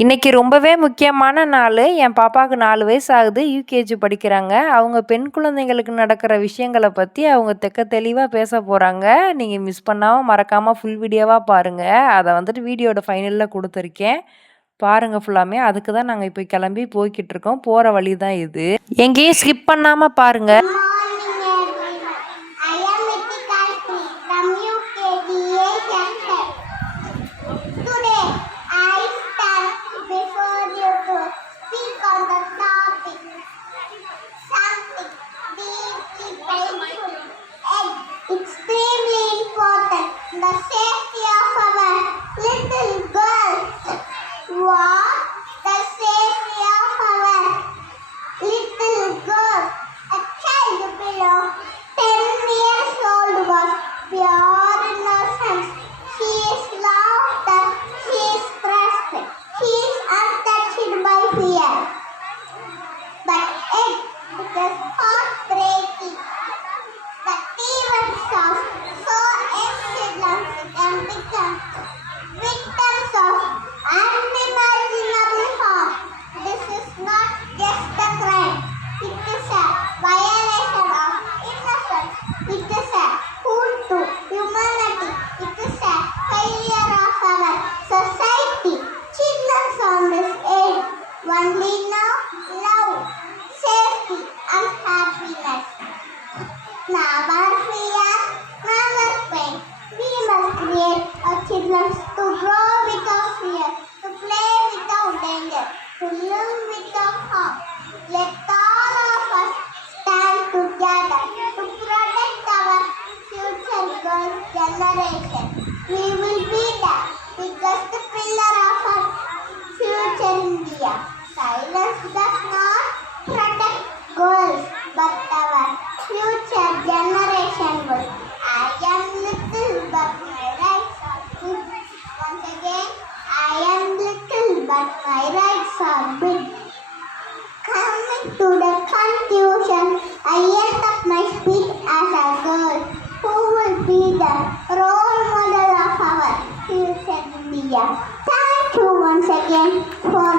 இன்னைக்கு ரொம்பவே முக்கியமான நாள். என் பாப்பாவுக்கு 4 வயசு ஆகுது. யூகேஜி படிக்கிறாங்க. அவங்க பெண் குழந்தைங்களுக்கு நடக்கிற விஷயங்கள பத்தி அவங்க தெளிவா பேச போறாங்க. நீங்க மிஸ் பண்ணாம மறக்காம ஃபுல் வீடியோவா பாருங்க. அத வந்துட்டு வீடியோட ஃபைனல்ல குடுத்துருக்கேன். பாருங்க ஃபுல்லாமே. அதுக்கு தான் நாங்க இப்ப கிளம்பி போய்க்கிட்டு இருக்கோம். போற வழி தான் இது. எங்கேயும் ஸ்கிப் பண்ணாம பாருங்க. Extremely important, the safety of our little girls. What? The safety of our little girls. A child below 10 years old was pure innocence. She is laughter, she is trusted, she is untouched by fear. But it is heartbreaking. The parents of so young children become victims of unimaginable harm. This is not just a crime. It is a violation of innocence. It is a wound to humanity. It is a failure of our society. Children on this age only know love, safety, and happiness. Never fear, never pain. We must create our children to grow without fear, to play without danger, to live without harm. Let all of us stand together to protect our future girl generation. We will be the biggest pillar of our future India. Silence does not protect girls, but our future generation will. I am little, but my rights are good. Once again, I am little, but my rights are big. Coming to the conclusion, I end up my speech as a girl who will be the role model of our future India. Thank you once again for